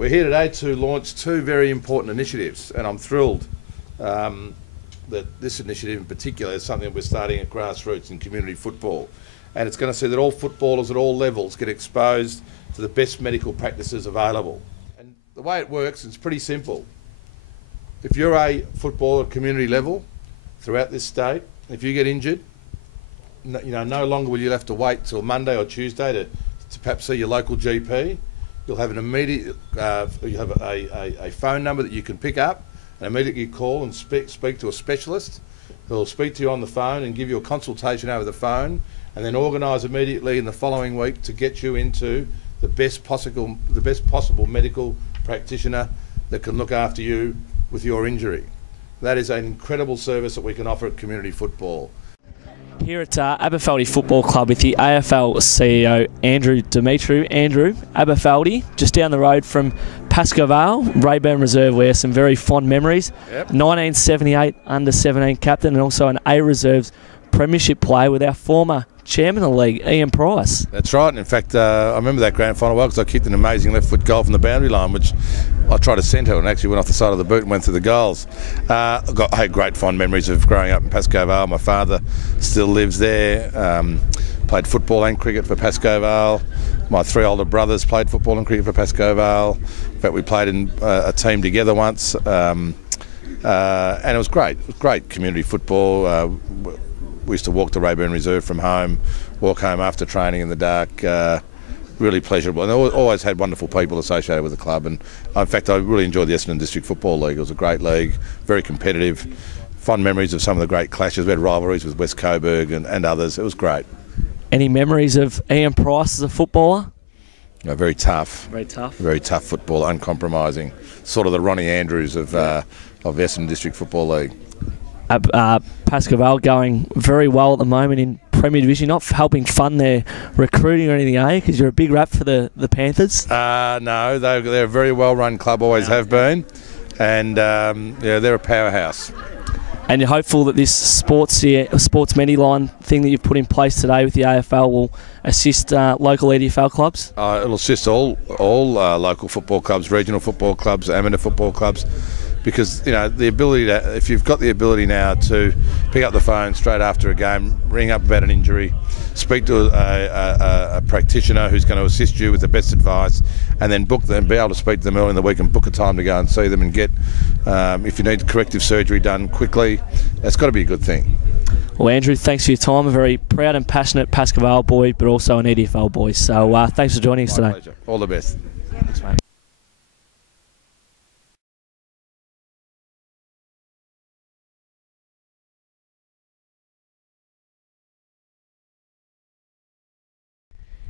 We're here today to launch two very important initiatives, and I'm thrilled that this initiative in particular is something that we're starting at grassroots in community football. And it's going to see that all footballers at all levels get exposed to the best medical practices available. And the way it works is pretty simple. If you're a footballer at community level throughout this state, if you get injured, no longer will you have to wait till Monday or Tuesday to perhaps see your local GP. You'll have an immediate, you have a phone number that you can pick up and immediately call and speak to a specialist who'll speak to you on the phone and give you a consultation over the phone, and then organise immediately in the following week to get you into the best possible medical practitioner that can look after you with your injury. That is an incredible service that we can offer at community football. Here at Aberfeldie Football Club with the AFL CEO Andrew Demetriou. Andrew, Aberfeldie, just down the road from Pascoe Vale, Rayburn Reserve, where some very fond memories. Yep. 1978 under-17 captain and also an A-Reserves premiership player with our former chairman of the league, Ian Price. That's right. In fact, I remember that grand final well because I kicked an amazing left foot goal from the boundary line, which I tried to centre and actually went off the side of the boot and went through the goals. I had great fond memories of growing up in Pascoe Vale. My father still lives there. Played football and cricket for Pascoe Vale. My three older brothers played football and cricket for Pascoe Vale. In fact, we played in a team together once, and it was great. It was great community football. We used to walk to Rayburn Reserve from home, walk home after training in the dark. Really pleasurable, and always had wonderful people associated with the club. And in fact, I really enjoyed the Essendon District Football League. It was a great league, very competitive. Fond memories of some of the great clashes. We had rivalries with West Coburg and others. It was great. Any memories of Ian Price as a footballer? Very tough. Very tough. Very tough footballer, uncompromising. Sort of the Ronnie Andrews of Essendon District Football League. Pascoe Vale going very well at the moment in Premier Division, not helping fund their recruiting or anything, eh? Because you're a big rap for the Panthers. No, they're a very well-run club, always have been, and they're a powerhouse. And you're hopeful that this Sports MediCall thing that you've put in place today with the AFL will assist local EDFL clubs? It'll assist all local football clubs, regional football clubs, amateur football clubs. Because the ability to, if you've got the ability now to pick up the phone straight after a game, ring up about an injury, speak to a practitioner who's going to assist you with the best advice, and then book them, be able to speak to them early in the week and book a time to go and see them and get, if you need corrective surgery done quickly, that's got to be a good thing. Well, Andrew, thanks for your time. A very proud and passionate Pascoe Vale boy, but also an EDFL boy. So thanks for joining us today. My pleasure. All the best. Thanks, mate.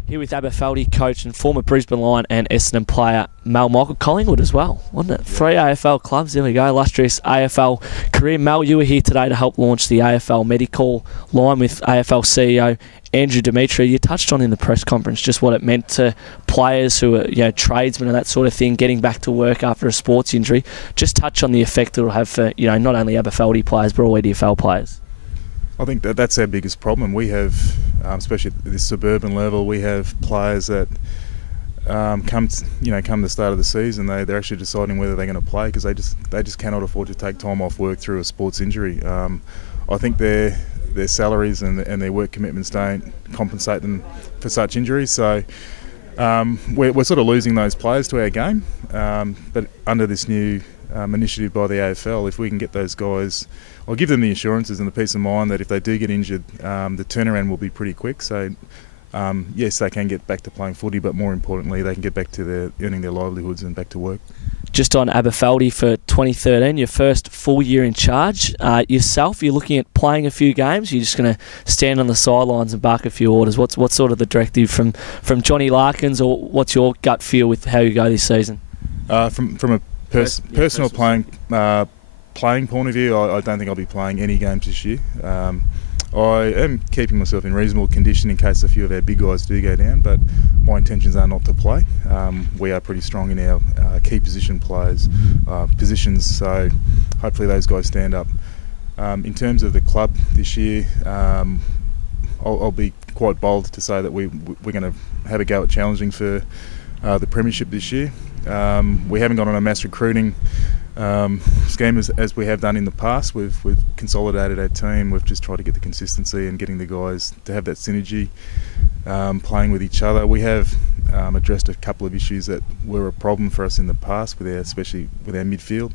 Here with Aberfeldie coach and former Brisbane Lion and Essendon player Michael Collingwood as well, wasn't it? 3 AFL clubs, there we go, illustrious AFL career. Mel, you were here today to help launch the AFL MediCall line with AFL CEO Andrew Demetriou. You touched on in the press conference just what it meant to players who are tradesmen and that sort of thing, getting back to work after a sports injury. Just touch on the effect it will have for not only Aberfeldie players but all EDFL players. I think that's our biggest problem. We have, especially at this suburban level, we have players that come the start of the season, they're actually deciding whether they're going to play because they just cannot afford to take time off work through a sports injury. I think their salaries and their work commitments don't compensate them for such injuries. So we're sort of losing those players to our game. But under this new initiative by the AFL, if we can get those guys, I'll give them the assurances and the peace of mind that if they do get injured, the turnaround will be pretty quick. So yes, they can get back to playing footy, but more importantly, they can get back to earning their livelihoods and back to work. Just on Aberfeldie for 2013, your first full year in charge. Yourself, you're looking at playing a few games. You're just going to stand on the sidelines and bark a few orders. What's sort of the directive from Johnny Larkins, or what's your gut feel with how you go this season? From a personal playing point of view, I don't think I'll be playing any games this year. I am keeping myself in reasonable condition in case a few of our big guys do go down, but my intentions are not to play. We are pretty strong in our key positions, so hopefully those guys stand up. In terms of the club this year, I'll be quite bold to say that we're going to have a go at challenging for the premiership this year. We haven't gone on a mass recruiting scheme as we have done in the past. We've consolidated our team. We've just tried to get the consistency and getting the guys to have that synergy, playing with each other. We have addressed a couple of issues that were a problem for us in the past, especially with our midfield.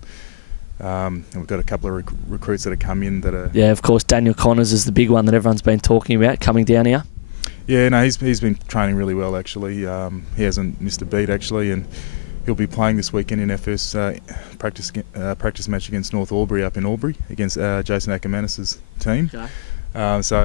And we've got a couple of recruits that have come in that are... Yeah, of course, Daniel Connors is the big one that everyone's been talking about coming down here. Yeah, no, he's been training really well, actually. He hasn't missed a beat, actually, and he'll be playing this weekend in our first practice match against North Albury up in Albury, against Jason Ackermanis' team. Okay.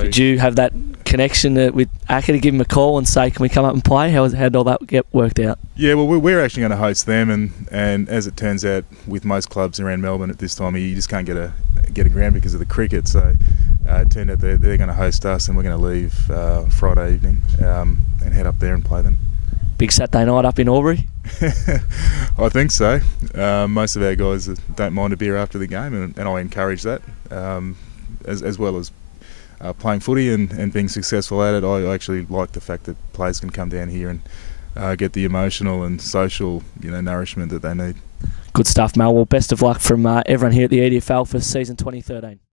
Did you have that connection with Acker to give him a call and say, can we come up and play? How did all that get worked out? Yeah, well, we're actually going to host them, and as it turns out, with most clubs around Melbourne at this time, you just can't get a ground because of the cricket. So it turned out they're going to host us, and we're going to leave Friday evening and head up there and play them. Big Saturday night up in Albury? I think so. Most of our guys don't mind a beer after the game, and I encourage that, as well as playing footy and being successful at it. I actually like the fact that players can come down here and get the emotional and social, nourishment that they need. Good stuff, Mel. Well, best of luck from everyone here at the EDFL for season 2013.